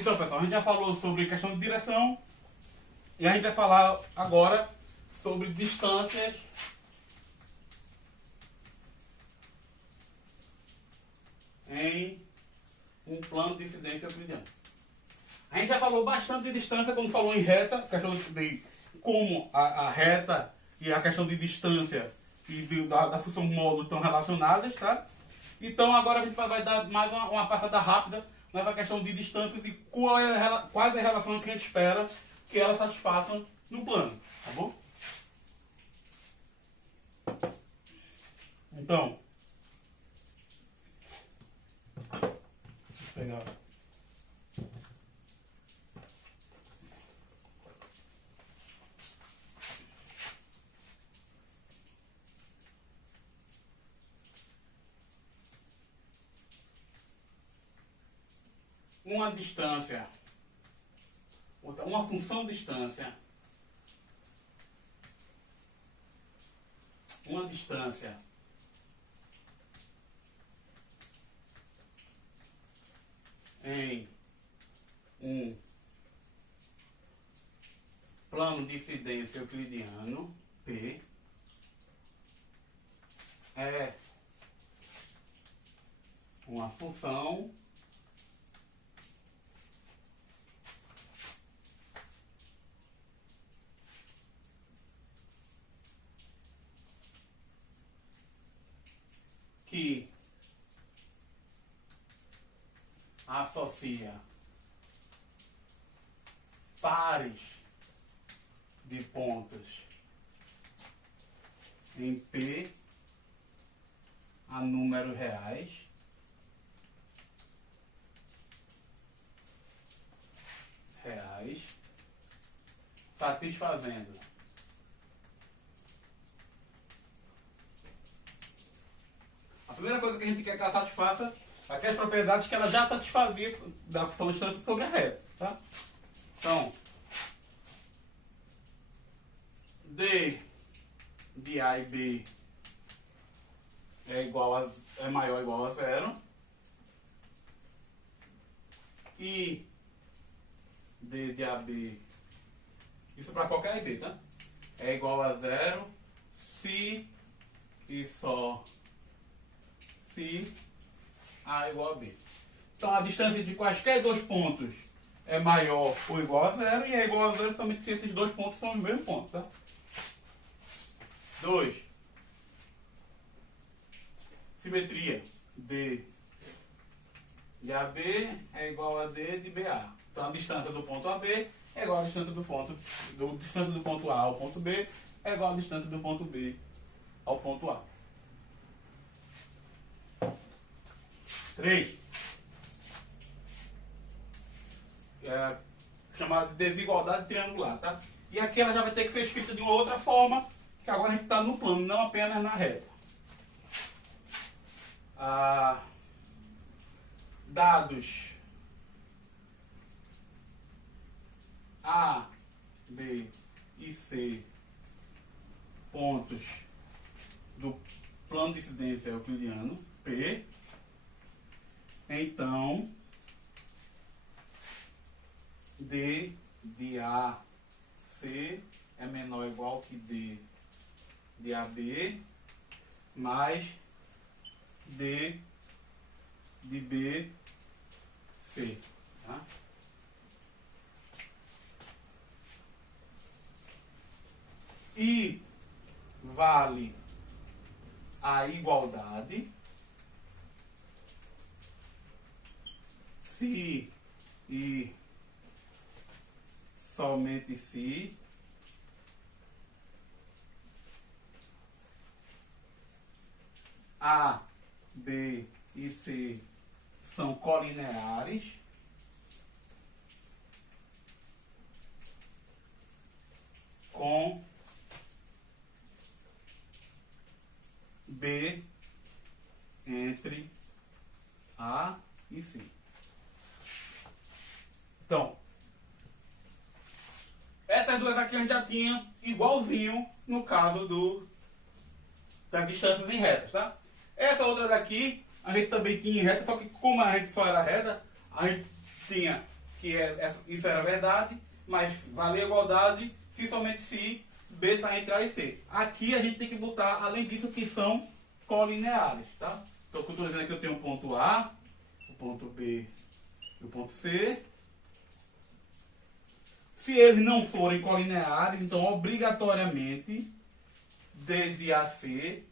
Então, pessoal, a gente já falou sobre questão de direção e a gente vai falar agora sobre distâncias em um plano de incidência euclidiano. A gente já falou bastante de distância quando falou em reta, questão de como a reta e a questão de distância e da função módulo estão relacionadas, tá? Então agora a gente vai dar mais uma passada rápida nessa questão de distâncias e quais as relações que a gente espera que elas satisfaçam no plano, tá bom? Então, vou pegar uma distância, uma função distância, uma distância em um plano de incidência euclidiano P é uma função que associa pares de pontos em P a números reais satisfazendo a primeira coisa que a gente quer que ela satisfaça aquelas propriedades que ela já satisfazia da função distância sobre a reta, tá? Então, D de A e B é maior ou igual a zero. E D de AB, isso para qualquer AB, tá? É igual a zero se e só se A é igual a B. Então a distância de quaisquer dois pontos é maior ou igual a zero e é igual a zero somente se esses dois pontos são os mesmos pontos, tá? 2. Simetria. D de AB é igual a D de BA. Então a distância do ponto AB é igual à distância do ponto A ao ponto B é igual à distância do ponto B ao ponto A. 3. É chamada de desigualdade triangular, tá? E aqui ela já vai ter que ser escrita de uma outra forma, que agora a gente está no plano, não apenas na reta. Dados A, B e C, pontos do plano de incidência euclidiano P, então D de A, C é menor ou igual que D de AB mais D de B, C. Tá? E vale a igualdade se e somente se A, B e C são colineares com B entre A e C. Então, essas duas aqui a gente já tinha igualzinho no caso das distâncias em retas, tá? Essa outra daqui a gente também tinha em reta, só que como a gente só era reta, a gente tinha isso era verdade, mas vale a igualdade se somente se B está entre A e C. Aqui a gente tem que botar, além disso, que são colineares, tá? Então, o que eu estou dizendo é que eu tenho o ponto A, o ponto B e o ponto C. Se eles não forem colineares, então, obrigatoriamente, desde AC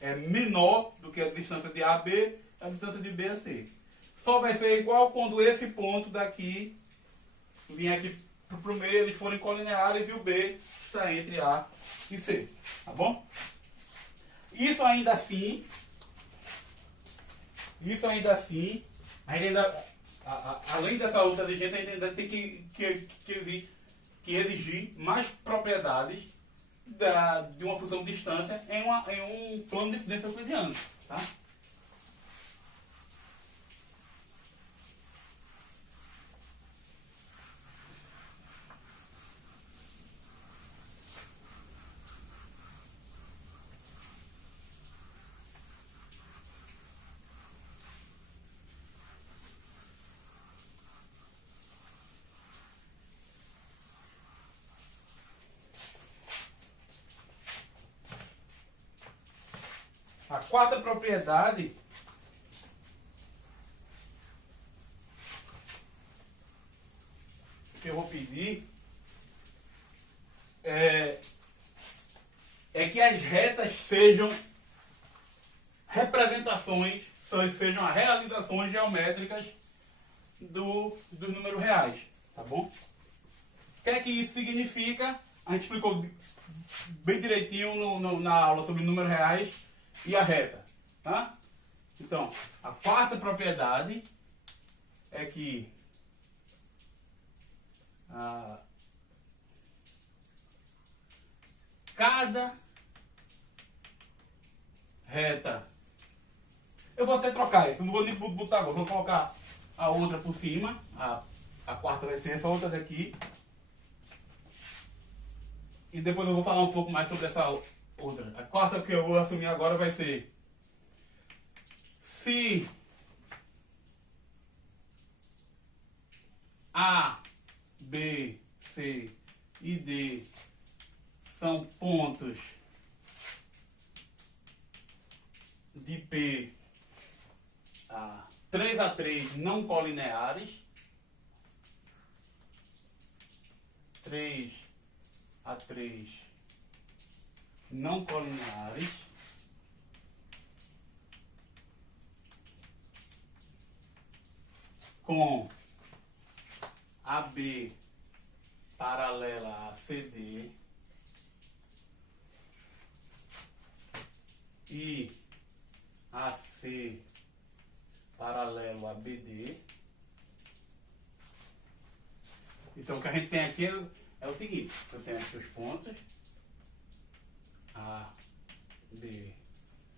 é menor do que a distância de A a B, a distância de B a C. Só vai ser igual quando esse ponto daqui vier aqui para o meio, eles forem colineares e o B está entre A e C. Tá bom? Isso ainda assim, a gente ainda, além dessa outra exigência, a gente ainda tem que exigir mais propriedades de uma função de distância em um plano de incidência euclidiano. Tá? A quarta propriedade que eu vou pedir é que as retas sejam representações, sejam as realizações geométricas dos números reais. Tá bom? O que é que isso significa? A gente explicou bem direitinho na aula sobre números reais e a reta. Tá? Então, a quarta propriedade é que cada reta, eu vou até trocar isso, não vou nem botar agora, vou colocar a outra por cima, a quarta vai ser essa outra daqui, e depois eu vou falar um pouco mais sobre essa outra. A quarta que eu vou assumir agora vai ser: se A, B, C e D são pontos de P 3 a 3 não colineares, 3 a 3 não colineares, com AB paralela a CD e AC paralelo a BD. Então o que a gente tem aqui é o seguinte: eu tenho aqui os pontos A, B,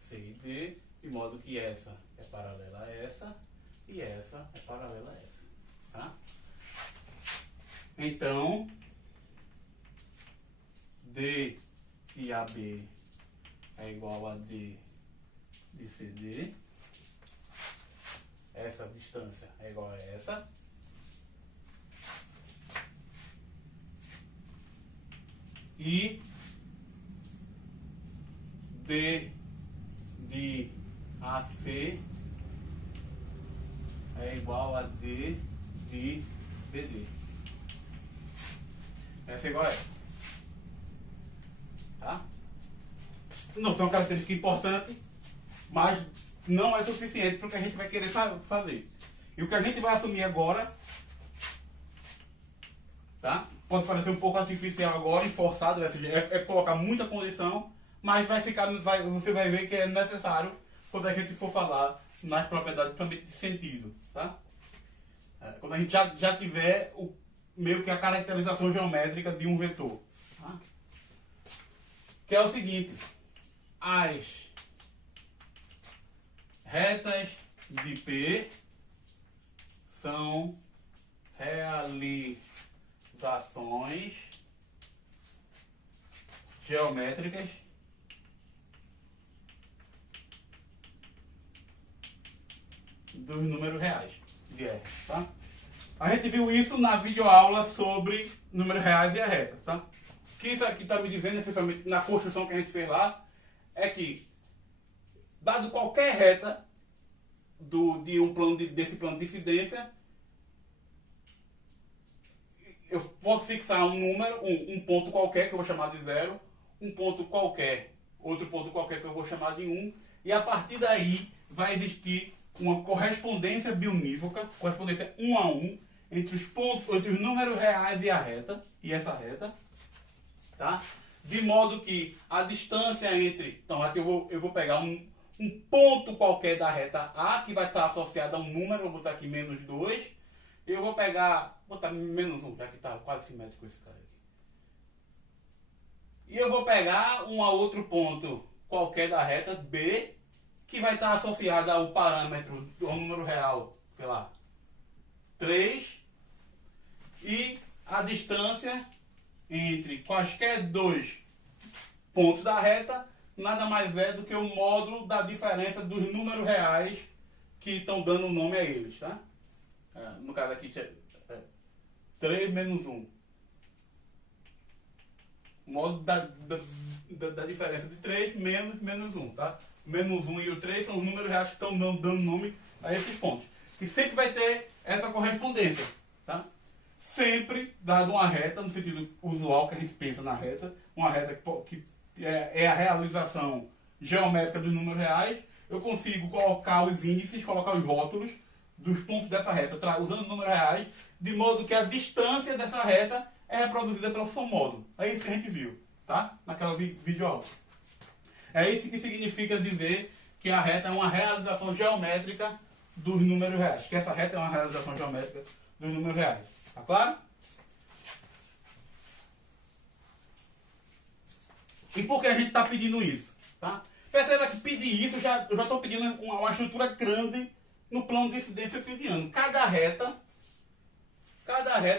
C e D, de modo que essa é paralela a essa e essa é paralela a essa. Tá? Então, D de AB é igual a D de CD. Essa distância é igual a essa. E D de AC é igual a D de BD. Essa é igual a essa. Tá? Não são características importantes, mas não é suficiente para o que a gente vai querer fazer. E o que a gente vai assumir agora, tá? Pode parecer um pouco artificial agora e forçado, é colocar muita condição, mas você vai ver que é necessário quando a gente for falar nas propriedades principalmente de sentido. Tá? Quando a gente já tiver meio que a caracterização geométrica de um vetor. Tá? Que é o seguinte: as retas de P são realizações geométricas dos números reais de R, tá? A gente viu isso na videoaula sobre números reais e a reta, tá? O que isso aqui está me dizendo, essencialmente, na construção que a gente fez lá, é que, dado qualquer reta desse plano de incidência, eu posso fixar um número, um ponto qualquer que eu vou chamar de 0, um ponto qualquer, outro ponto qualquer que eu vou chamar de 1, e a partir daí vai existir uma correspondência biunívoca, correspondência 1 a 1, entre os números reais e a reta, e essa reta, tá? De modo que a distância entre... Então aqui eu vou pegar um ponto qualquer da reta A, que vai estar associado a um número, vou botar aqui menos 2. Eu vou botar menos 1, já que está quase simétrico esse cara aqui. E eu vou pegar um outro ponto qualquer da reta B, que vai estar associado ao parâmetro, ao número real, sei lá, 3. E a distância entre quaisquer dois pontos da reta nada mais é do que o módulo da diferença dos números reais que estão dando nome a eles, tá? No caso aqui, 3 menos 1. O módulo da diferença de 3 menos 1, tá? Menos 1 e o 3 são os números reais que estão dando nome a esses pontos. E sempre vai ter essa correspondência, tá? Sempre dado uma reta, no sentido usual que a gente pensa na reta, uma reta que é a realização geométrica dos números reais, eu consigo colocar os índices, colocar os rótulos dos pontos dessa reta, usando números reais, de modo que a distância dessa reta é reproduzida pela função módulo. É isso que a gente viu, tá? Naquela videoaula. É isso que significa dizer que a reta é uma realização geométrica dos números reais. Que essa reta é uma realização geométrica dos números reais. Tá claro? E por que a gente está pedindo isso? Tá? Perceba que pedir isso, eu já estou pedindo uma estrutura grande no plano de incidência euclidiano. Cada reta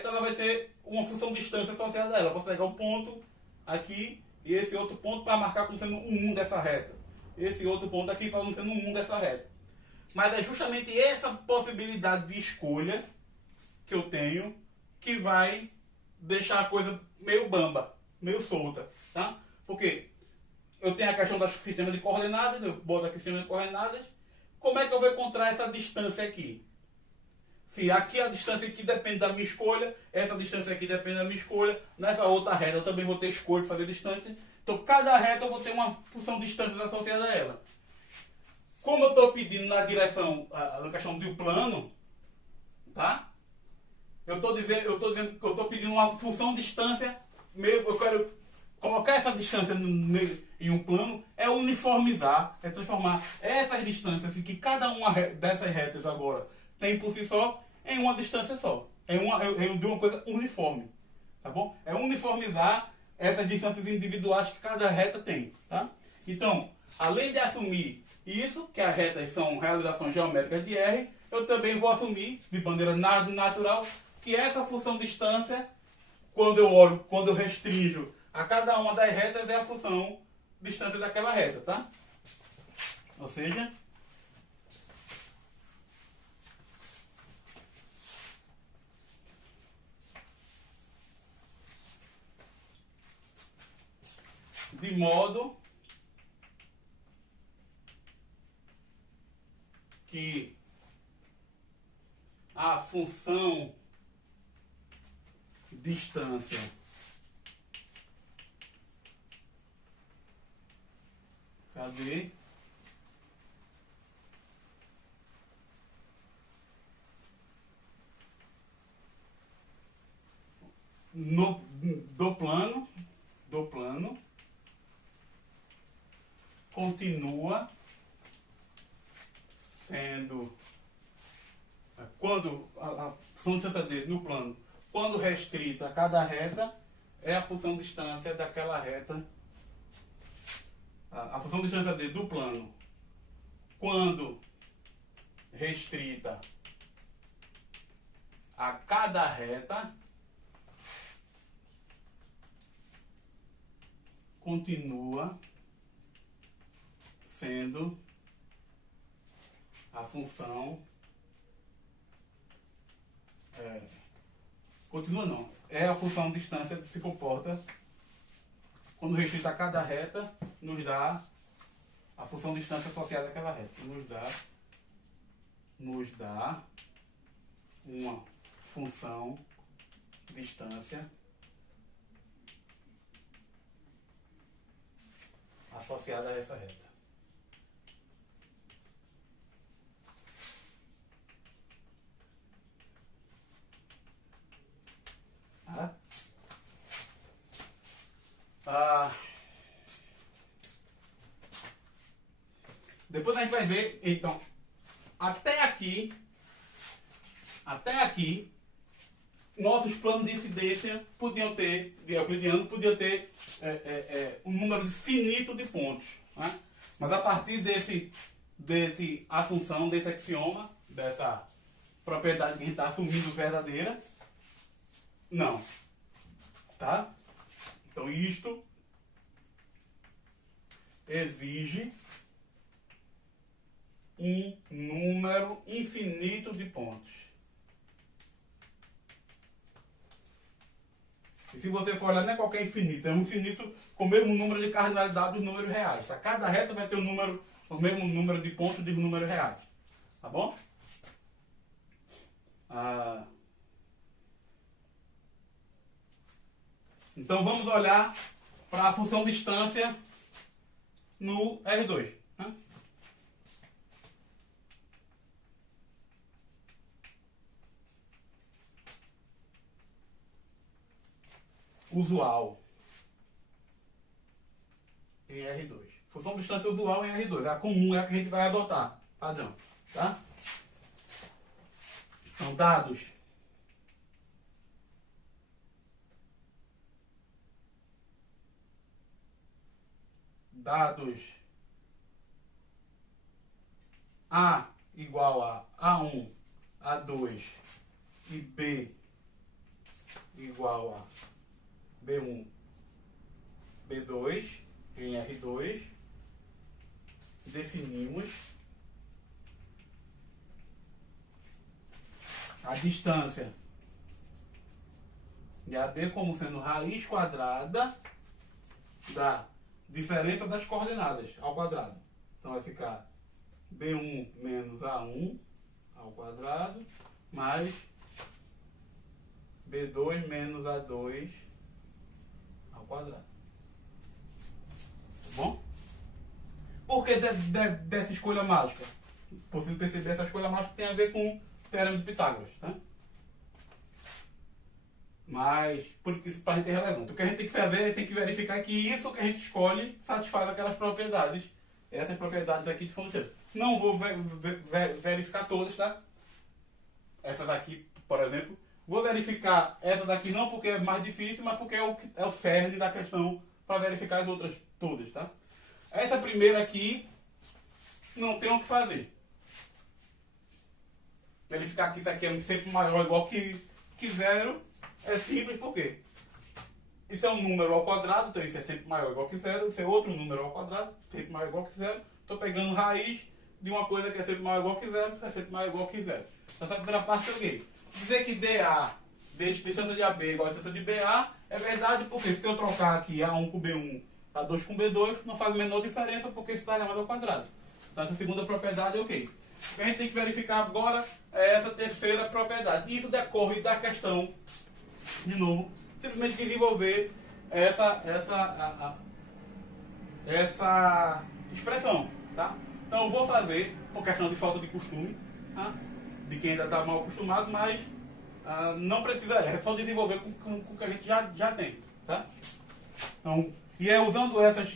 ela vai ter uma função de distância associada a ela. Eu posso pegar um ponto aqui e esse outro ponto para marcar como sendo um dessa reta. Esse outro ponto aqui para como sendo um dessa reta. Mas é justamente essa possibilidade de escolha que eu tenho que vai deixar a coisa meio bamba, meio solta, tá? Porque eu tenho a questão do sistema de coordenadas, eu boto aqui o sistema de coordenadas. Como é que eu vou encontrar essa distância aqui? Se aqui a distância aqui depende da minha escolha, essa distância aqui depende da minha escolha, nessa outra reta eu também vou ter escolha de fazer distância. Então cada reta eu vou ter uma função de distâncias associada a ela. Como eu estou pedindo na direção, na questão do plano, tá? Eu estou dizendo que eu estou pedindo uma função de distância, eu quero colocar essa distância em um plano, é uniformizar, é transformar essas distâncias que cada uma dessas retas agora tem por si só em uma distância só. De uma coisa uniforme. Tá bom? É uniformizar essas distâncias individuais que cada reta tem. Tá? Então, além de assumir isso, que as retas são realizações geométricas de R, eu também vou assumir, de maneira natural, que essa função distância, quando eu restringo a cada uma das retas, é a função distância daquela reta, tá? Ou seja, de modo que a função distância cadê? Do plano continua sendo quando a função de distância d no plano, quando restrita a cada reta, é a função de distância daquela reta. A função de distância d do plano, quando restrita a cada reta, continua sendo a função continua não. É a função distância que se comporta quando restrita a cada reta, nos dá a função distância associada àquela reta. Nos dá uma função distância associada a essa reta. Tá? Depois a gente vai ver, então, até aqui, nossos planos de incidência podiam ter, de euclidiano, podiam ter um número finito de pontos. Né? Mas a partir desse assunção, desse axioma, dessa propriedade que a gente está assumindo verdadeira, não. Tá? Então isto exige um número infinito de pontos. E se você for olhar, não é qualquer infinito, é um infinito com o mesmo número de cardinalidade dos números reais. Tá? Cada reta vai ter o mesmo número de pontos dos números reais. Tá bom? Então vamos olhar para a função distância no R2. Né? Usual em R2. Função distância usual em R2. A comum é a que a gente vai adotar. Padrão. Tá? Então, dados A igual a A1, A2 e B igual a B1, B2 em R2, definimos a distância de AB como sendo raiz quadrada da diferença das coordenadas ao quadrado. Então vai ficar B1 menos A1 ao quadrado mais B2 menos A2 ao quadrado. Tá bom? Por que dessa escolha mágica? Possível perceber, essa escolha mágica tem a ver com o teorema de Pitágoras. Tá? Mas, por isso para a gente é relevante. O que a gente tem que fazer, tem que verificar que isso que a gente escolhe satisfaz aquelas propriedades. Essas propriedades aqui de fundo de Não vou verificar todas, tá? Essas aqui, por exemplo. Vou verificar essa daqui não porque é mais difícil, mas porque é o cerne da questão para verificar as outras todas, tá? Essa primeira aqui, não tem o que fazer. Verificar que isso aqui é sempre maior ou igual que zero é simples, por quê? Isso é um número ao quadrado, então isso é sempre maior ou igual que zero. Isso é outro número ao quadrado, sempre maior ou igual que zero. Estou pegando raiz de uma coisa que é sempre maior ou igual que zero, é sempre maior ou igual que zero. Então essa primeira parte é o quê? Dizer que DA, distância de AB igual a distância de BA, é verdade porque se eu trocar aqui A1 com B1, A2 com B2, não faz a menor diferença porque isso está elevado ao quadrado. Então essa segunda propriedade é o quê? O que a gente tem que verificar agora é essa terceira propriedade. Isso decorre da questão, de novo, simplesmente desenvolver essa expressão, tá? Então eu vou fazer, por questão de falta de costume, tá? De quem ainda está mal acostumado, mas não precisa, é só desenvolver com o que a gente já tem, tá? Então, e é usando essas,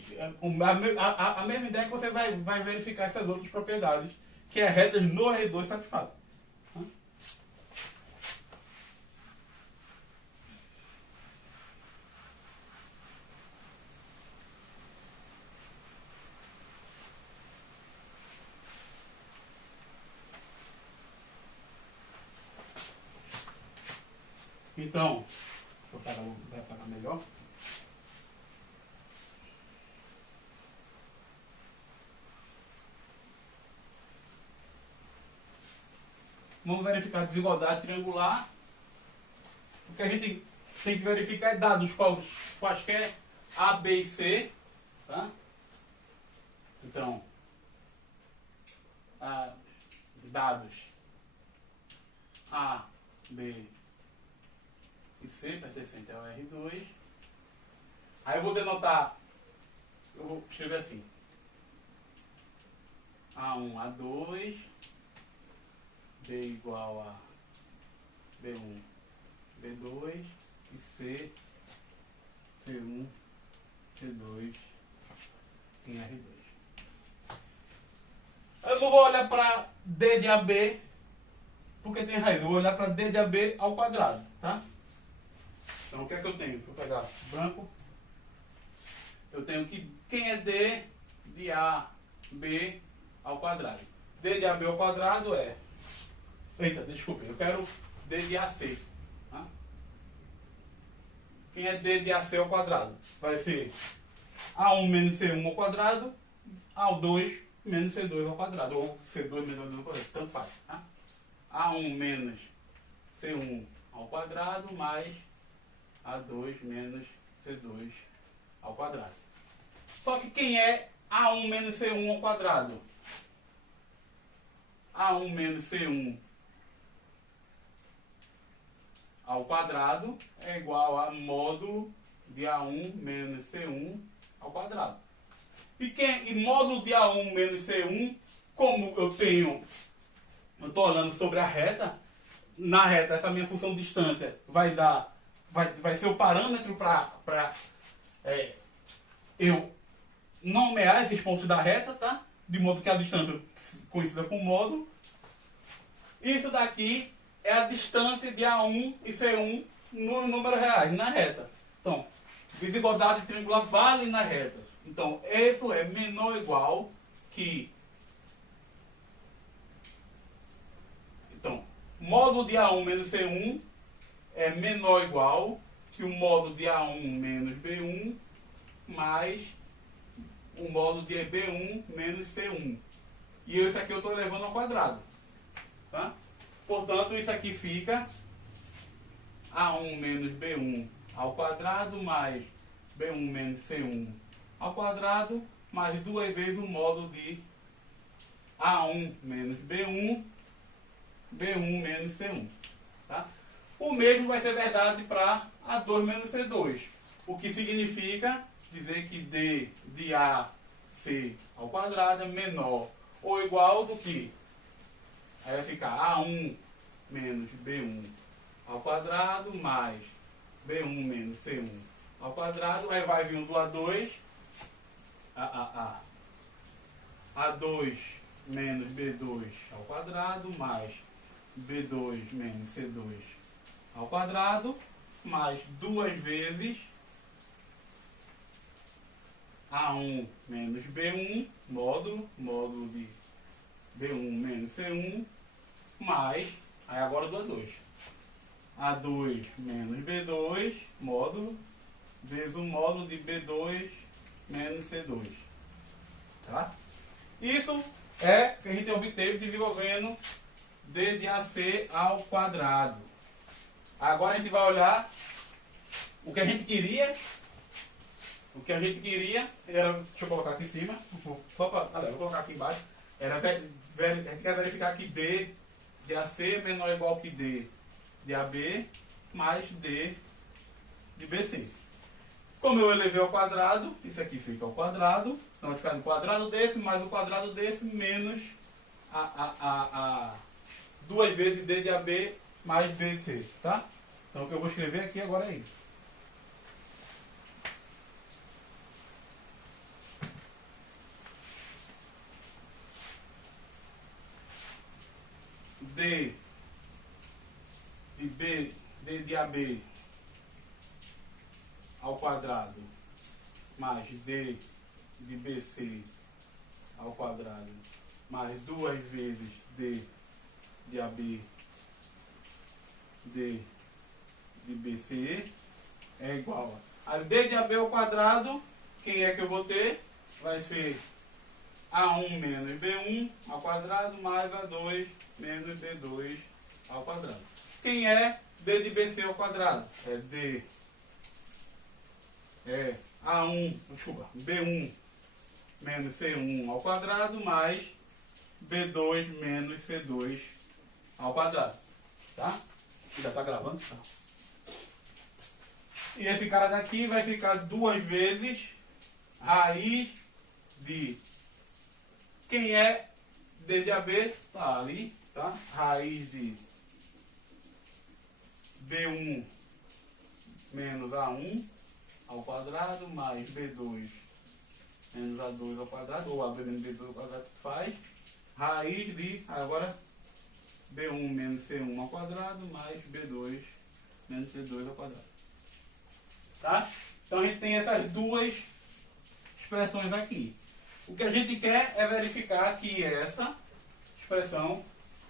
a mesma ideia que você vai verificar essas outras propriedades, que é retas no R2 satisfazem. Tá? Então, vou apagar melhor. Vamos verificar a desigualdade triangular o que a gente tem que verificar é dados quaisquer A, B e C. Tá? Então, dados A, B e C pertencentes ao R2. Aí eu vou denotar, eu vou escrever assim: A1, A2, B igual a B1, B2 e C, C1, C2 em R2. Eu não vou olhar para D de AB, porque tem raiz. Eu vou olhar para D de AB ao quadrado, tá? Então o que é que eu tenho? Vou pegar branco. Eu tenho que quem é D de AB ao quadrado? D de AB ao quadrado é... Eita, desculpa, eu quero D de AC. Tá? Quem é D de AC ao quadrado? Vai ser A1 menos C1 ao quadrado, A2 menos C2 ao quadrado, ou C2 menos A2 ao quadrado, tanto faz. Tá? A1 menos C1 ao quadrado, mais A2 menos C2 ao quadrado. Só que quem é A1 menos C1 ao quadrado? A1 menos C1 ao quadrado é igual a módulo de A1 menos C1 ao quadrado. E módulo de A1 menos C1, como eu estou olhando sobre a reta, na reta essa minha função de distância vai ser o parâmetro para eu nomear esses pontos da reta, tá? De modo que a distância conhecida como módulo. Isso daqui é a distância de A1 e C1 nos números reais, na reta. Então, desigualdade triangular vale na reta. Então, isso é menor ou igual que... Então, módulo de A1 menos C1 é menor ou igual que o módulo de A1 menos B1 mais o módulo de B1 menos C1. E isso aqui eu estou elevando ao quadrado. Tá? Portanto, isso aqui fica A1 menos B1 ao quadrado mais B1 menos C1 ao quadrado mais 2 vezes o módulo de A1 menos B1, B1 menos C1. Tá? O mesmo vai ser verdade para A2 menos C2, o que significa dizer que D de AC ao quadrado é menor ou igual do que... Aí vai ficar A1 menos B1 ao quadrado mais B1 menos C1 ao quadrado. Aí vai vir do A2. A2 menos B2 ao quadrado mais B2 menos C2 ao quadrado mais 2 vezes A1 menos B1 módulo de B1 menos C1 mais, aí agora do A2. A2 menos B2 módulo vezes o módulo de B2 menos C2. Tá? Isso é que a gente obteve desenvolvendo D de AC ao quadrado. Agora a gente vai olhar o que a gente queria. O que a gente queria era, deixa eu colocar aqui em cima, só para, vou colocar aqui embaixo, era, a gente quer verificar que D de AC é menor ou igual que D de AB mais D de BC. Como eu elevei ao quadrado, isso aqui fica ao quadrado, então vai ficar no quadrado desse mais o quadrado desse menos 2 vezes D de AB mais D de C, tá? Então o que eu vou escrever aqui agora é isso. D de AB ao quadrado mais D de BC ao quadrado mais 2 vezes D de AB D de BC é igual a D de AB ao quadrado. Quem é que eu vou ter? Vai ser A1 menos B1 ao quadrado mais A2 menos B2 ao quadrado. Quem é D de BC ao quadrado é D é A1, desculpa, B1 menos C1 ao quadrado mais B2 menos C2 ao quadrado. Tá? Já está gravando? Tá. E esse cara daqui vai ficar 2 vezes raiz de quem é D de AB, tá ali, tá? Raiz de B1 menos A1 ao quadrado mais B2 menos A2 ao quadrado, ou AB menos B2 ao quadrado faz, raiz de, agora, B1 menos C1 ao quadrado mais B2 menos C2 ao quadrado. Tá? Então a gente tem essas duas expressões aqui. O que a gente quer é verificar que essa expressão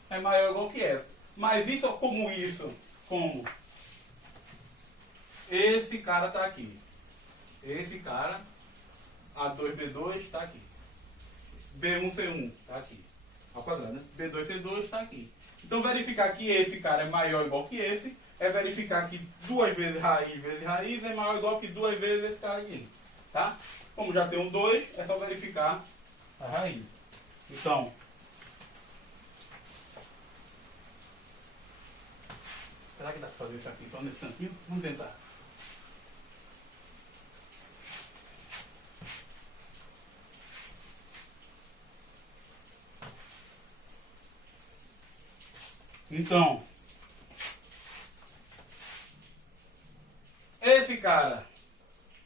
é maior ou igual que essa. Mas isso, como esse cara está aqui. Esse cara, A2B2 está aqui. B1C1 está aqui. Ao quadrado, né? B2C2 está aqui. Então verificar que esse cara é maior ou igual que esse é verificar que 2 vezes raiz é maior ou igual que 2 vezes esse cara aqui. Tá? Como já tem um 2, é só verificar a raiz. Então, será que dá para fazer isso aqui só nesse cantinho? Vamos tentar. Então, esse cara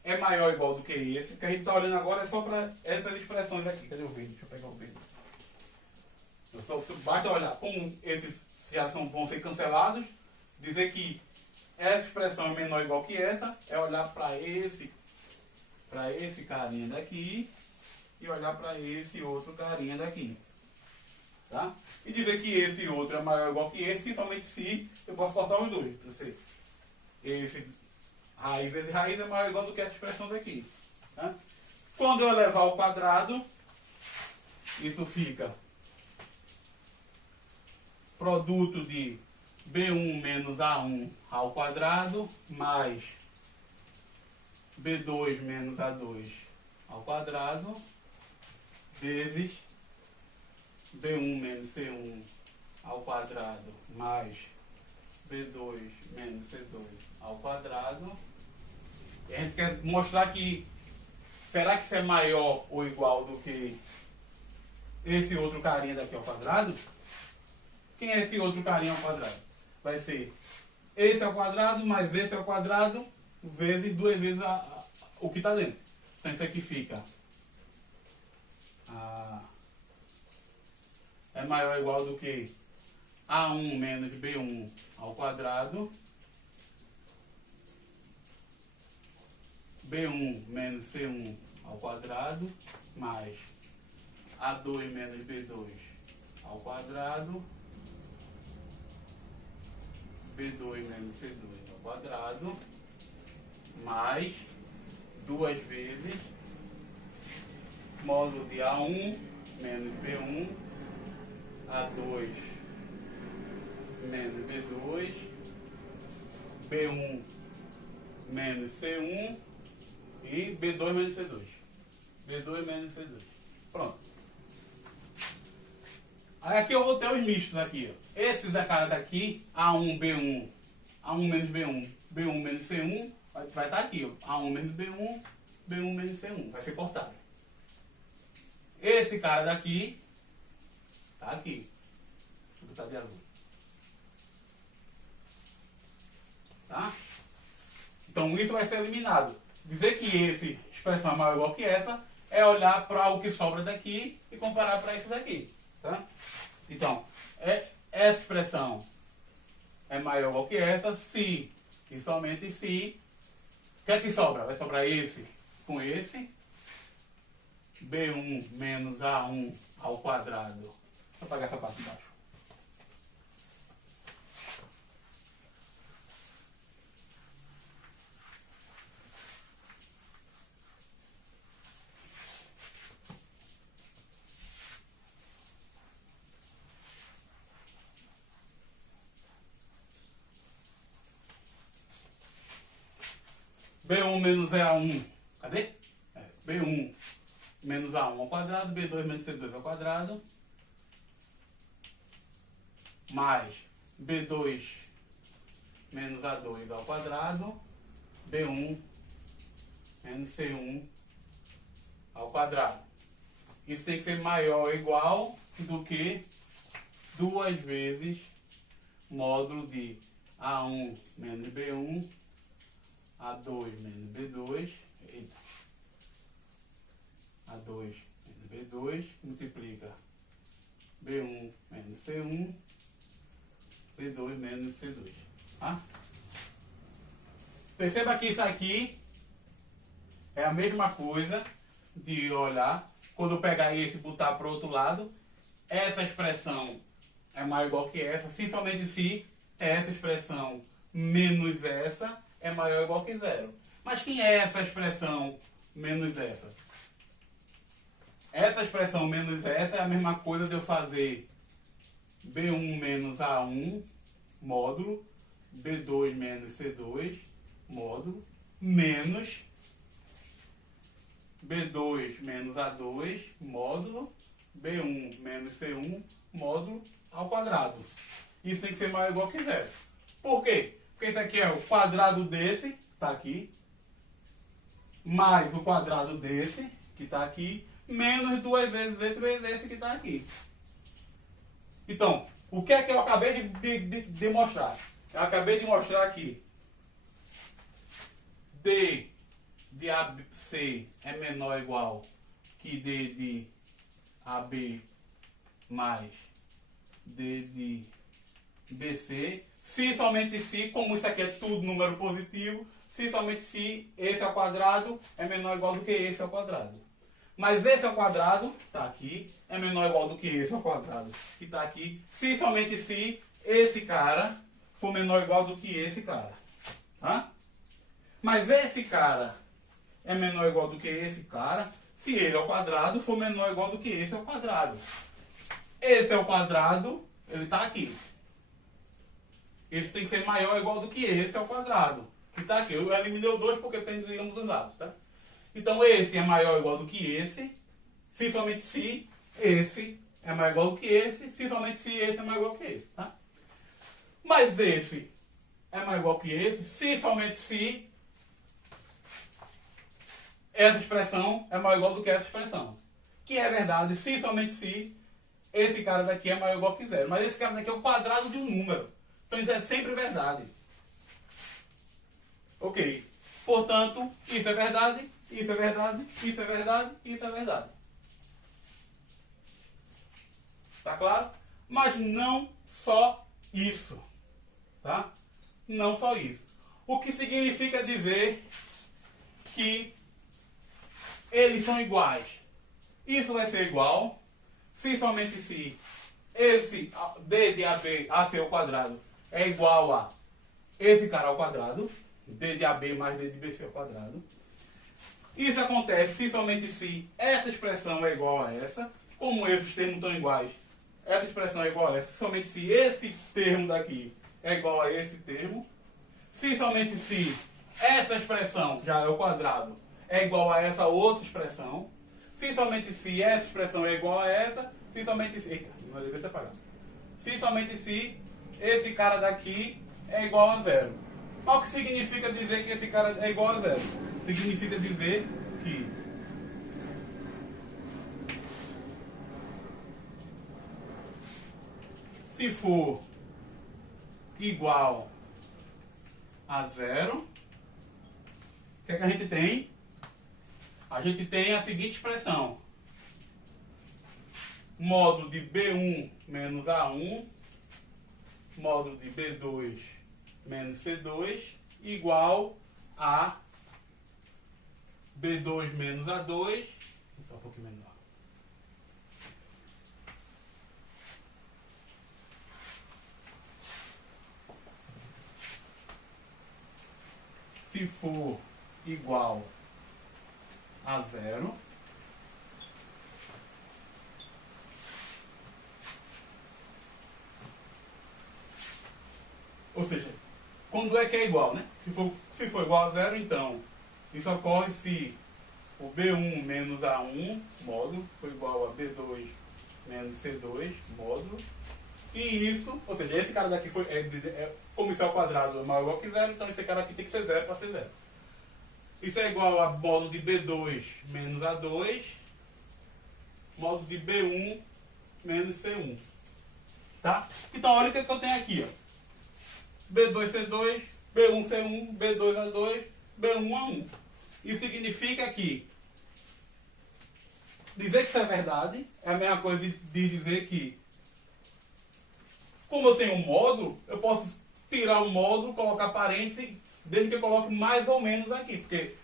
é maior ou igual do que esse. O que a gente está olhando agora é só para essas expressões aqui. Cadê o verde? Deixa eu pegar o verde. Basta olhar como esses já vão ser cancelados. Dizer que essa expressão é menor ou igual que essa é olhar para esse carinha daqui e olhar para esse outro carinha daqui. Tá? E dizer que esse outro é maior ou igual que esse, somente se eu posso cortar os dois. Esse raiz vezes raiz é maior ou igual do que essa expressão daqui. Tá? Quando eu levar ao quadrado, isso fica produto de B1 menos A1 ao quadrado mais B2 menos A2 ao quadrado vezes B1 menos C1 ao quadrado mais B2 menos C2 ao quadrado. E a gente quer mostrar que será que isso é maior ou igual do que esse outro carinha daqui ao quadrado? Quem é esse outro carinha ao quadrado? Vai ser esse ao quadrado mais esse ao quadrado vezes 2 vezes o que está dentro. Então isso aqui fica é maior ou igual do que A1 menos B1 ao quadrado, B1 menos C1 ao quadrado, mais A2 menos B2 ao quadrado, B2 menos C2 ao quadrado, mais 2 vezes módulo de A1 menos B1, A2 menos B2, B1 menos C1 e B2 menos C2. B2 menos C2. Pronto. Aí aqui eu vou ter os mistos aqui. Ó. Esse da cara daqui, A1, B1, A1 menos B1, B1 menos C1, vai estar aqui. Ó. A1 menos B1, B1 menos C1. Vai ser cortado. Esse cara daqui, tá aqui. Vou botar de azul. Tá? Então isso vai ser eliminado. Dizer que essa expressão é maior ou igual que essa é olhar para o que sobra daqui e comparar para isso daqui. Tá? Então, essa expressão é maior ou igual que essa se e somente se. O que é que sobra? Vai sobrar esse com esse. B1 menos A1 ao quadrado. Deixa eu apagar essa parte de baixo. B1 menos EA1, cadê? B1 menos A1 ao quadrado, B2 menos C2 ao quadrado, mais B2 menos A2 ao quadrado, B1 menos C1 ao quadrado. Isso tem que ser maior ou igual do que 2 vezes módulo de A1 menos B1, A2 menos B2, eita, A2 menos B2, multiplica B1 menos C1, B2 menos C2. Tá? Perceba que isso aqui é a mesma coisa de olhar, quando eu pegar esse e botar para o outro lado, essa expressão é maior ou igual que essa, se somente se essa expressão menos essa é maior ou igual que zero. Mas quem é essa expressão menos essa? Essa expressão menos essa é a mesma coisa de eu fazer B1 menos A1 módulo, B2 menos C2 módulo, menos B2 menos A2 módulo, B1 menos C1 módulo ao quadrado. Isso tem que ser maior ou igual que zero. Por quê? Porque isso aqui é o quadrado desse, que está aqui, mais o quadrado desse, que está aqui, menos 2 vezes esse vezes esse que está aqui. Então, o que é que eu acabei de mostrar? Eu acabei de mostrar aqui D de AC é menor ou igual que D de AB mais D de BC, se somente se, como isso aqui é tudo número positivo, se somente se esse ao quadrado é menor ou igual do que esse ao quadrado. Mas esse ao quadrado, está aqui, é menor ou igual do que esse ao quadrado, que está aqui, se somente se esse cara for menor ou igual do que esse cara. Tá? Mas esse cara é menor ou igual do que esse cara, se ele ao quadrado for menor ou igual do que esse ao quadrado. Esse ao quadrado, ele está aqui. Esse tem que ser maior ou igual do que esse ao quadrado, que está aqui. Eu eliminei o 2 porque tem de ambos os lados, tá? Então esse é maior ou igual do que esse, se somente se esse é maior ou igual do que esse, se somente se esse é maior ou igual que esse, tá? Mas esse é maior ou igual que esse, se somente se essa expressão é maior ou igual do que essa expressão. Que é verdade, se somente se esse cara daqui é maior ou igual que zero. Mas esse cara daqui é o quadrado de um número. Então isso é sempre verdade. Ok. Portanto, isso é verdade, isso é verdade, isso é verdade, isso é verdade. Tá claro? Mas não só isso. Tá? Não só isso. O que significa dizer que eles são iguais. Isso vai ser igual se somente se esse D de AB AC ao quadrado é igual a esse cara ao quadrado, D de AB mais D de BC ao quadrado. Isso acontece se somente se essa expressão é igual a essa, como esses termos estão iguais, essa expressão é igual a essa, somente se esse termo daqui é igual a esse termo, se somente se essa expressão, que já é o quadrado, é igual a essa outra expressão, se somente se essa expressão é igual a essa, se somente se... Eita, não devia ter apagado. Se somente se esse cara daqui é igual a zero. Mas o que significa dizer que esse cara é igual a zero? Significa dizer que se for igual a zero, o que é que a gente tem? A gente tem a seguinte expressão. Módulo de B1 menos A1, módulo de B2 menos C2, igual a B2 menos A2, um pouquinho menor. Se for igual a zero, ou seja, quando é que é igual, né? Se for igual a zero, então Isso ocorre se o B1 menos A1 módulo foi igual a B2 menos C2 módulo. E isso, ou seja, esse cara daqui foi, como isso é ao quadrado é maior ou igual que zero, então esse cara aqui tem que ser zero para ser zero. Isso é igual a módulo de B2 menos A2, módulo de B1 menos C1. Tá? Então olha o que eu tenho aqui. Ó. B2C2, B1C1, B2A2, B1A1. Isso significa que dizer que isso é verdade é a mesma coisa de dizer que, como eu tenho um módulo, eu posso tirar um módulo, colocar parênteses, desde que eu coloque mais ou menos aqui. Porque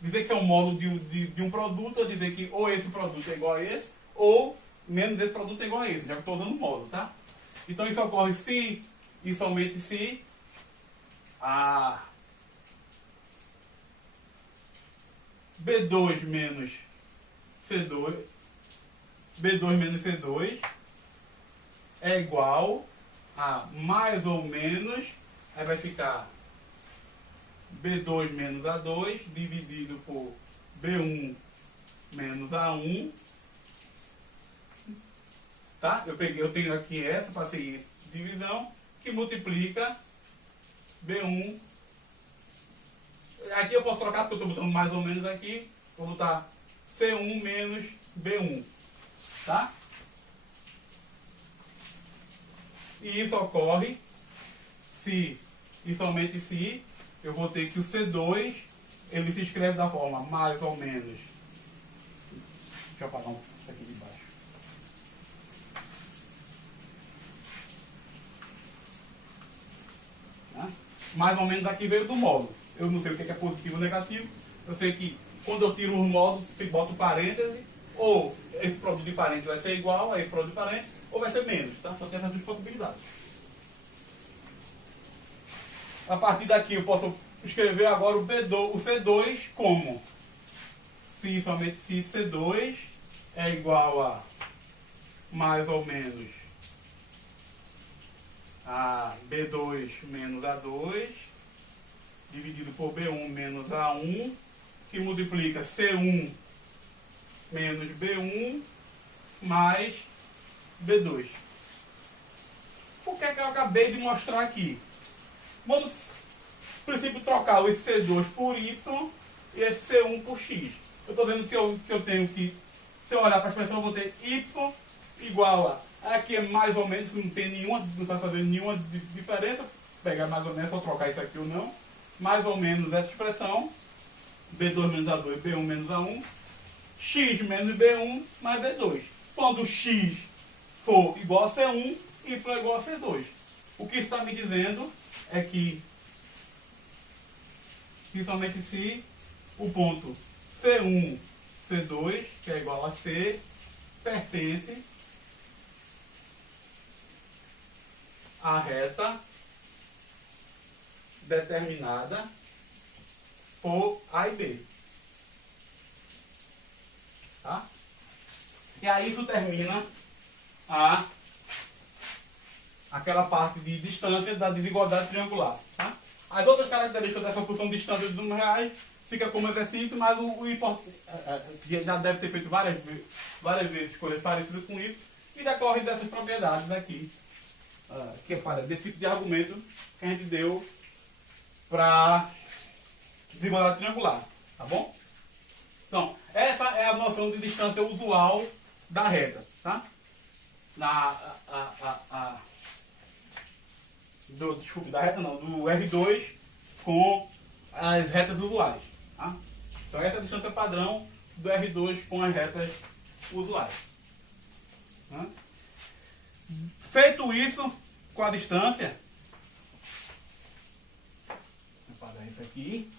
dizer que é um módulo de um produto é dizer que ou esse produto é igual a esse, ou menos esse produto é igual a esse, já que eu estou usando módulo, tá? Então isso ocorre se e somente se a B2 menos C2, B2 menos C2 é igual a mais ou menos, aí vai ficar B2 menos A2 dividido por B1 menos A1, tá? Eu tenho aqui essa, passei isso, divisão, que multiplica B1. Aqui eu posso trocar porque eu estou botando mais ou menos aqui, vou botar C1 menos B1, tá? E isso ocorre se, e somente se, eu vou ter que o C2, ele se escreve da forma mais ou menos. Deixa eu apagar isso aqui de baixo. Tá? Mais ou menos aqui veio do módulo. Eu não sei o que é positivo ou negativo. Eu sei que quando eu tiro os módulos, eu boto parêntese, ou esse produto de parêntese vai ser igual a esse produto de parêntese, ou vai ser menos, tá? Só tem essas duas possibilidades. A partir daqui eu posso escrever agora o C2 como se somente se C2 é igual a mais ou menos a B2 menos A2 dividido por B1 menos A1, que multiplica C1 menos B1 mais B2. O que é que eu acabei de mostrar aqui? Vamos, no princípio, trocar esse C2 por Y e esse C1 por X. Eu estou dizendo que eu tenho que, se eu olhar para a expressão, eu vou ter Y igual a, aqui é mais ou menos, não tem nenhuma, não está fazendo nenhuma diferença, pegar mais ou menos, só trocar isso aqui ou não, mais ou menos essa expressão, B2 menos A2, B1 menos A1, X menos B1 mais B2. Quando X for igual a C1, Y é igual a C2. O que está me dizendo é que, principalmente se o ponto C1, C2, que é igual a C, pertence à reta determinada por A e B. Tá? E aí isso termina aquela parte de distância da desigualdade triangular. Tá? As outras características dessa função de distância dos números reais fica como exercício, mas o importante já deve ter feito várias vezes coisas parecidas com isso, e decorre dessas propriedades aqui, que é desse tipo de argumento que a gente deu para desigualdade triangular. Tá bom? Então, essa é a noção de distância usual da reta. Tá? Desculpe, da reta não, do R2 com as retas usuais. Tá? Então essa é a distância padrão do R2 com as retas usuais. Tá? Feito isso com a distância, vou apagar isso aqui.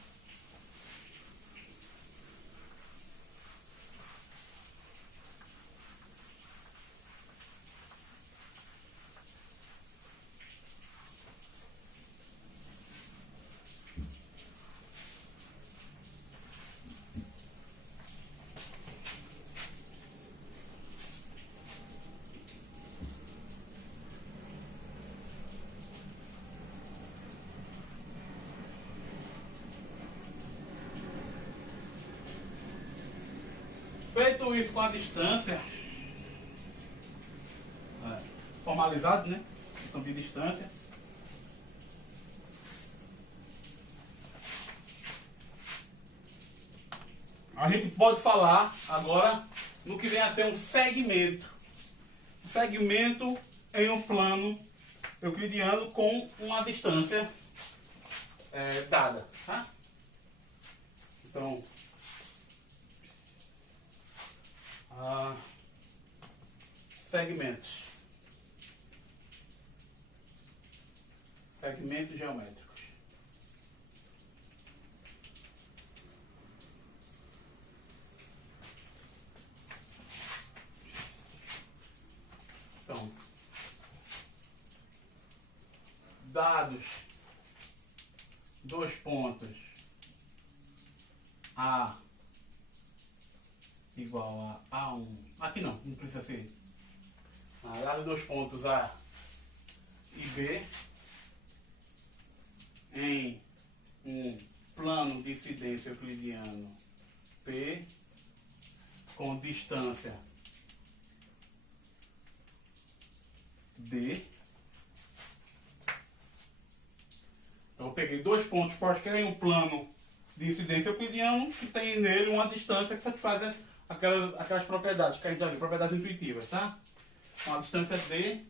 Feito isso com a distância, formalizado, né? Questão de distância. A gente pode falar agora no que vem a ser um segmento. Um segmento em um plano euclidiano com uma distância dada. Tá? Então, segmentos. Segmentos geométricos. Então, dados dois pontos A igual a A1. Aqui não precisa ser. Dados dois pontos A e B em um plano de incidência euclidiano P com distância D. Então eu peguei dois pontos quaisquer em um plano de incidência euclidiano que tem nele uma distância que satisfaz aquelas propriedades que a gente já viu, propriedades intuitivas, tá? Então a distância D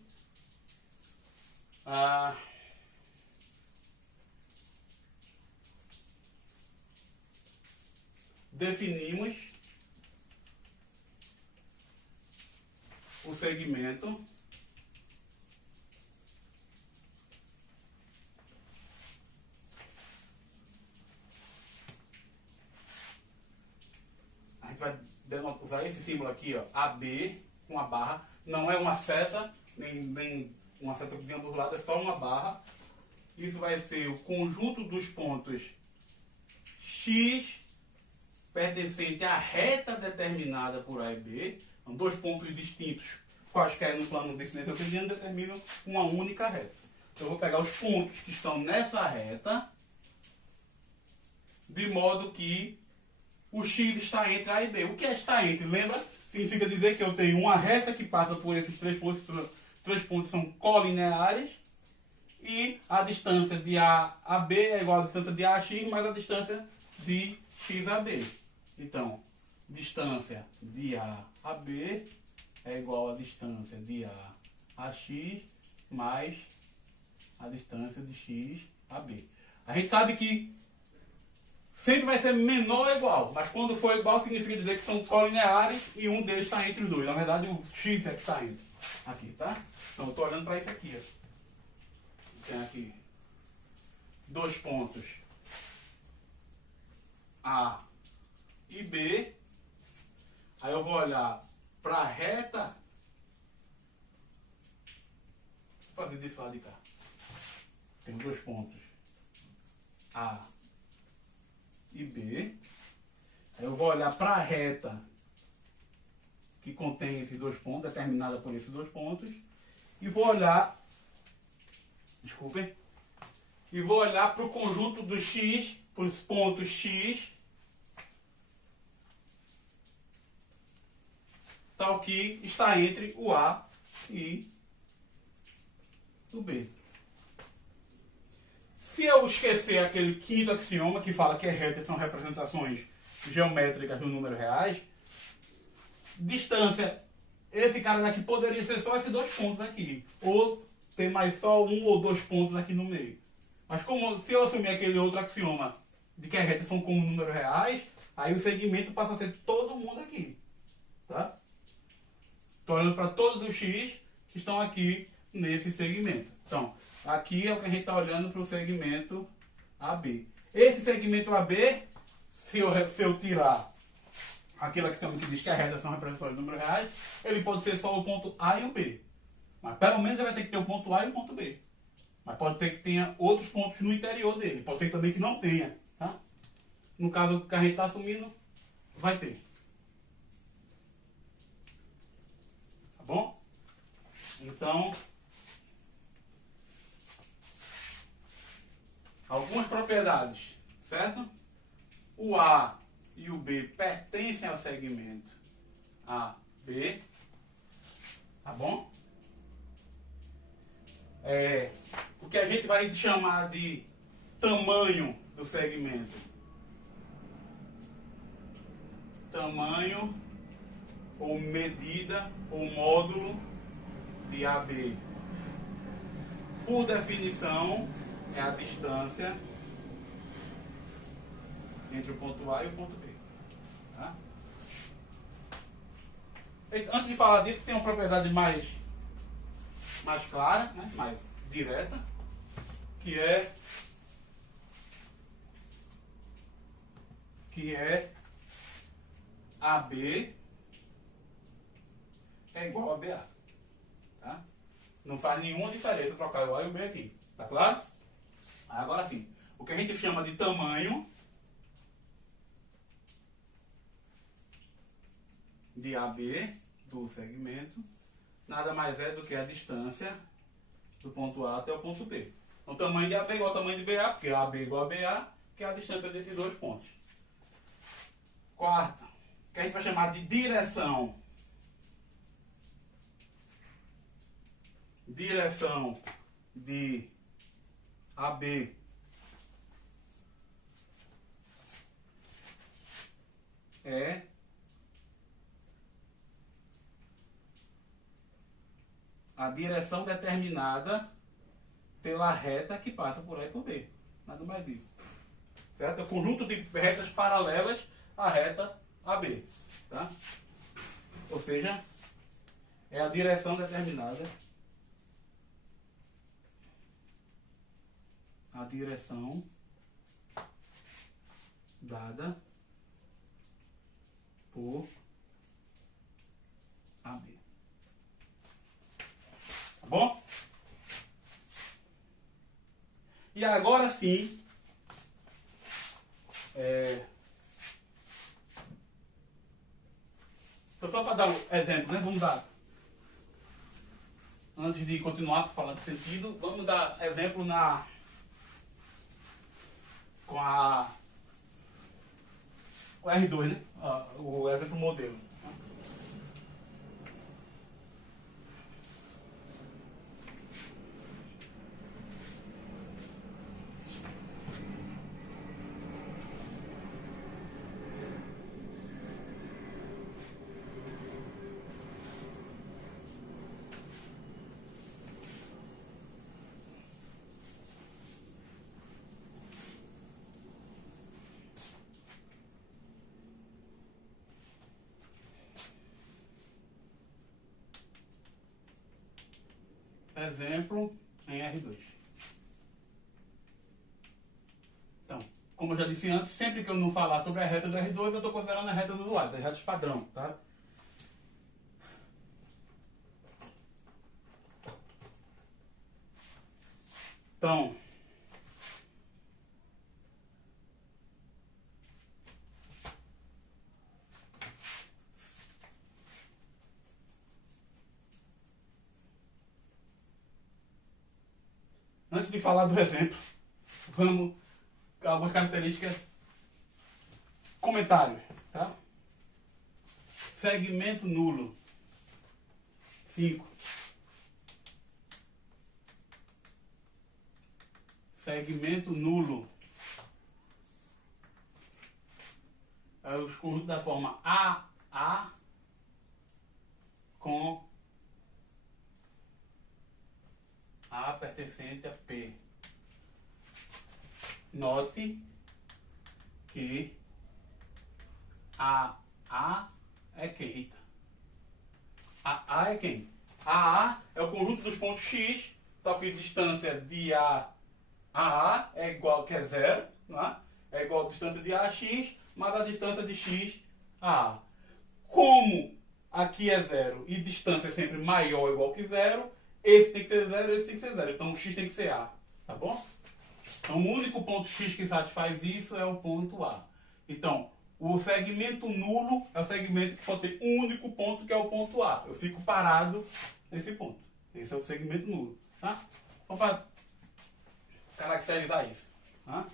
definimos o segmento a gente vai usar esse símbolo aqui, ó, AB com a barra, não é uma seta, nem uma seta de ambos lados, é só uma barra. Isso vai ser o conjunto dos pontos X pertencente à reta determinada por A e B. Então, dois pontos distintos, quaisquer no plano de incidência euclidiano, determinam uma única reta. Então, eu vou pegar os pontos que estão nessa reta, de modo que o X está entre A e B. O que é estar entre? Lembra? Significa dizer que eu tenho uma reta que passa por esses três pontos. Três pontos são colineares. E a distância de A a B é igual à distância de A a X mais a distância de X a B. Então, distância de A a B é igual à distância de A a X mais a distância de X a B. A gente sabe que sempre vai ser menor ou igual, mas quando for igual significa dizer que são colineares e um deles está entre os dois. Na verdade, o X é que está entre. Aqui, tá? Então, eu estou olhando para isso aqui. Ó. Tem aqui dois pontos A e B. Aí eu vou olhar para a reta. Vou fazer desse lado de cá. Tem dois pontos A e B. Aí eu vou olhar para a reta que contém esses dois pontos, determinada por esses dois pontos, e vou olhar, desculpem, e vou olhar para o conjunto do X, para os pontos X, tal que está entre o A e o B. Se eu esquecer aquele quinto axioma que fala que retas são representações geométricas do número reais, distância, esse cara daqui poderia ser só esses dois pontos aqui, ou ter mais só um ou dois pontos aqui no meio. Mas como se eu assumir aquele outro axioma de que as retas são como números reais, aí o segmento passa a ser todo mundo aqui. Tá? Estou olhando para todos os x que estão aqui nesse segmento. Então, aqui é o que a gente está olhando para o segmento AB. Esse segmento AB, se eu tirar aquilo que diz que as retas são representações de números reais, ele pode ser só o ponto A e o B. Mas pelo menos ele vai ter que ter o ponto A e o ponto B. Mas pode ter que tenha outros pontos no interior dele. Pode ser também que não tenha. Tá? No caso que a gente está assumindo, vai ter. Tá bom? Então, algumas propriedades, certo? O A e o B pertencem ao segmento AB, tá bom? O que a gente vai chamar de tamanho do segmento. Tamanho ou medida ou módulo de AB. Por definição, é a distância entre o ponto A e o ponto B. Tá? Antes de falar disso, tem uma propriedade mais clara, né? Mais direta, que é AB é igual a BA. Tá? Não faz nenhuma diferença trocar o A e o B aqui. Tá claro? Agora sim, o que a gente chama de tamanho de AB do segmento nada mais é do que a distância do ponto A até o ponto B. Então, o tamanho de AB é igual ao tamanho de BA, porque AB é igual a BA, que é a distância desses dois pontos. Quarta, que a gente vai chamar de direção. Direção de AB é a direção determinada pela reta que passa por A e por B. Nada mais disso. Certo? É o conjunto de retas paralelas à reta AB. Tá? Ou seja, é a direção determinada. A direção dada por AB. Tá bom? E agora sim, então só para dar um exemplo, né? Vamos dar, antes de continuar falando de sentido, vamos dar exemplo com o R2, né? O exemplo modelo. Exemplo em R2. Então, como eu já disse antes, sempre que eu não falar sobre a reta do R2, eu estou considerando a reta dos lados, as retas padrão, tá? Então, antes de falar do exemplo, vamos a algumas características. Comentário, tá? Segmento nulo. 5. Segmento nulo é o conjunto da forma AA com A pertencente a P. Note que AA é quem? Eita. AA é quem? AA é o conjunto dos pontos X, tal que distância de A a A é igual, que é zero, não é? É igual a distância de A a X, mais a distância de X a A. Como aqui é zero e distância é sempre maior ou igual que zero, esse tem que ser zero, esse tem que ser zero. Então o X tem que ser A, tá bom? Então o único ponto X que satisfaz isso é o ponto A. Então, o segmento nulo é o segmento que só tem um único ponto, que é o ponto A. Eu fico parado nesse ponto. Esse é o segmento nulo, tá? Só para caracterizar isso. Tá?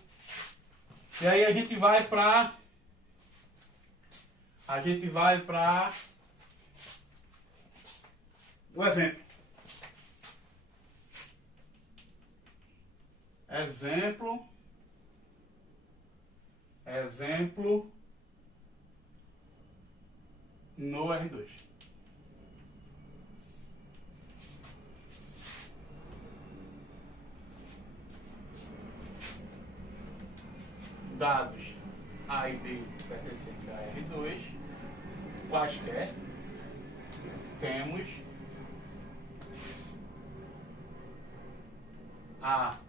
E aí a gente vai para O exemplo. Exemplo no R2. Dados A e B pertencentes a R2, quaisquer, temos A,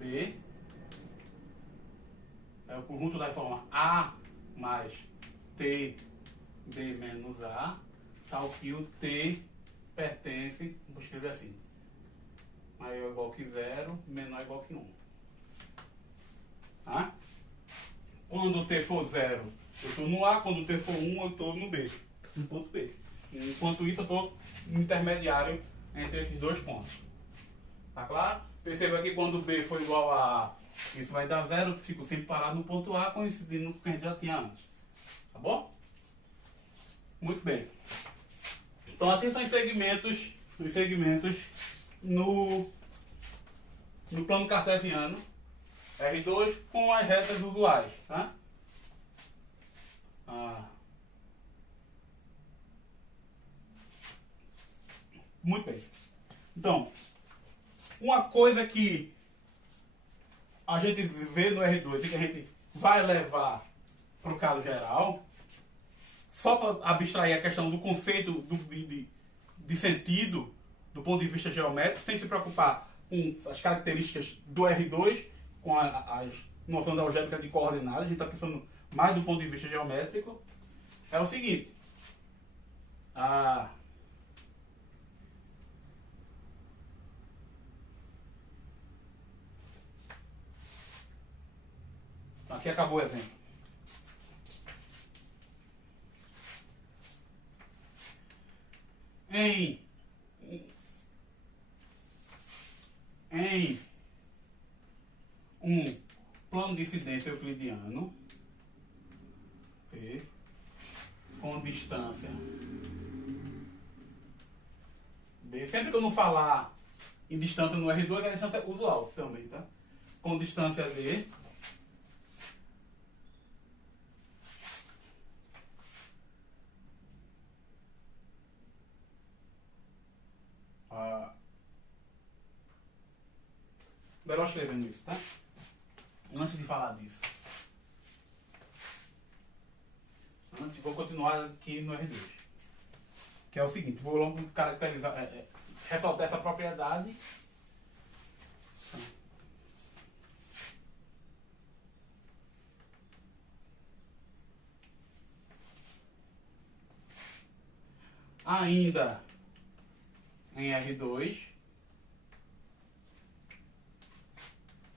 B, é o conjunto da forma A mais T, B menos A, tal que o T pertence, vou escrever assim, maior ou igual que 0, menor ou igual que 1. Tá? Quando o T for 0, eu estou no A, quando o T for 1, eu estou no B, no ponto B. Enquanto isso, eu estou no intermediário entre esses dois pontos. Tá claro? Perceba que quando B for igual a A, isso vai dar 0, eu fico sempre parado no ponto A, coincidindo com o que a gente já tinha antes. Tá bom? Muito bem. Então assim são os segmentos no plano cartesiano R2 com as retas usuais. Tá? Muito bem. Então, uma coisa que a gente vê no R2 e que a gente vai levar para o caso geral, só para abstrair a questão do conceito de sentido do ponto de vista geométrico, sem se preocupar com as características do R2, com as noções algébricas de coordenadas, a gente está pensando mais do ponto de vista geométrico, é o seguinte. Aqui acabou o exemplo. Em um plano de incidência euclidiano, P, com distância B, sempre que eu não falar em distância no R2, é a distância usual também, tá? Com distância D, melhor escrevendo isso, tá? Antes de falar disso. Vou continuar aqui no R2. Que é o seguinte, vou logo caracterizar, ressaltar essa propriedade. Ainda em R2,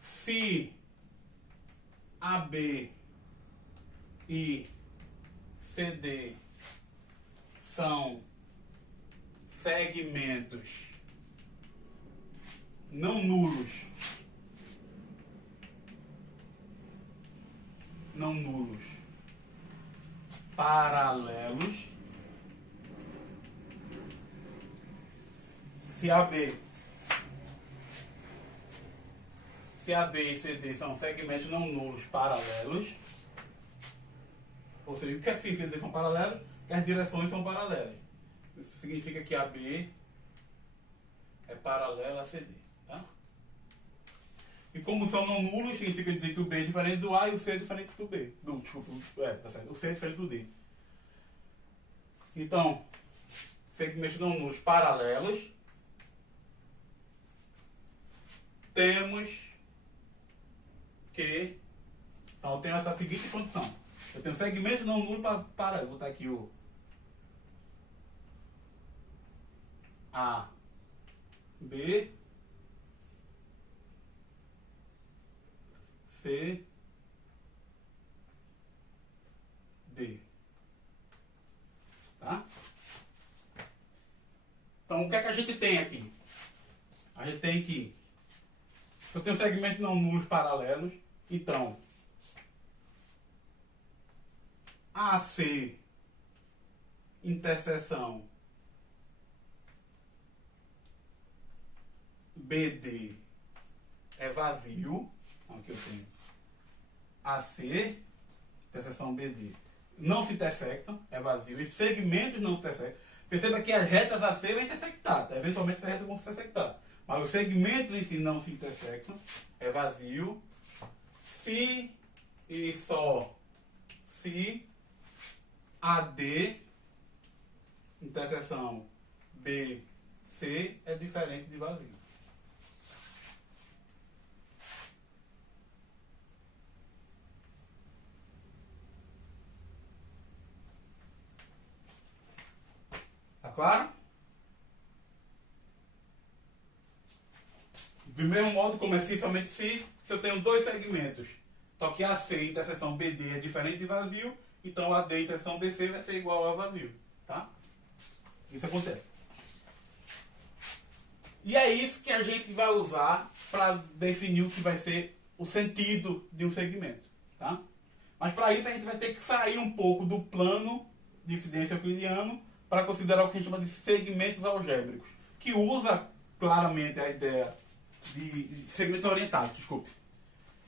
se AB e CD são segmentos não nulos, paralelos, se AB e CD são segmentos não nulos paralelos, ou seja, o que é que significa dizer que são paralelos? Que as direções são paralelas. Isso significa que AB é paralela a CD. Tá? E como são não nulos, significa dizer que o B é diferente do A e o C é diferente do B. Tá certo. O C é diferente do D. Então, segmentos não nulos paralelos, temos que... Então, eu tenho essa seguinte condição. Eu tenho segmento não nulo para vou botar aqui o A, B, C, D. Tá? Então, o que é que a gente tem aqui? A gente tem que... Se eu tenho segmentos não nulos paralelos, então... AC, interseção BD é vazio, aqui eu tenho AC, interseção BD, não se intersectam, é vazio, e segmentos não se intersectam. Perceba que as retas AC vão intersectar, tá? Eventualmente essas retas vão se intersectar. Mas os segmentos em si não se intersectam, é vazio. Se e só se AD, interseção BC, é diferente de vazio. Tá claro? Do mesmo modo, como é somente se eu tenho dois segmentos, só que AC interseção BD é diferente de vazio, então AD interseção BC vai ser igual a vazio. Tá? Isso acontece. E é isso que a gente vai usar para definir o que vai ser o sentido de um segmento. Tá? Mas para isso a gente vai ter que sair um pouco do plano de incidência euclidiano para considerar o que a gente chama de segmentos algébricos, que usa claramente a ideia de segmentos orientados, desculpe,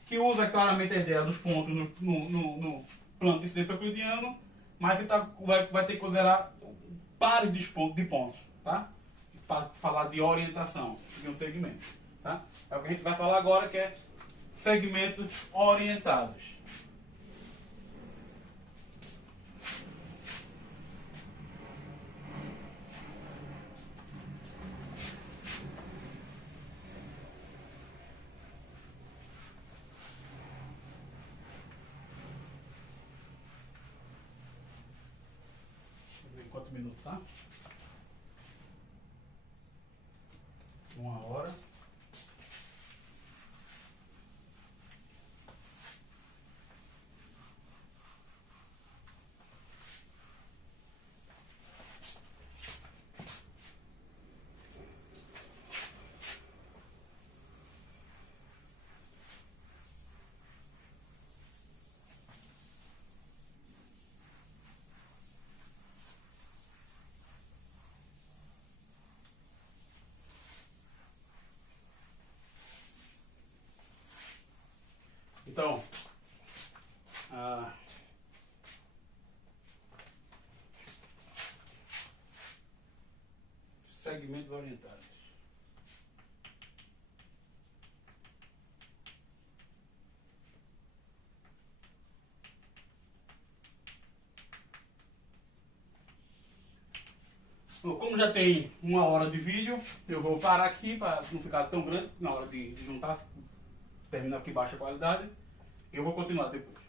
que usa claramente a ideia dos pontos no plano de incidência euclidiano, mas você vai ter que considerar pares de pontos, tá? Para falar de orientação de um segmento. Tá? É o que a gente vai falar agora, que é segmentos orientados. Quantos minutos, tá? 1 hora. Então, segmentos orientados. Bom, como já tem 1 hora de vídeo, eu vou parar aqui para não ficar tão grande na hora de juntar, terminar aqui baixa qualidade. Eu vou continuar depois.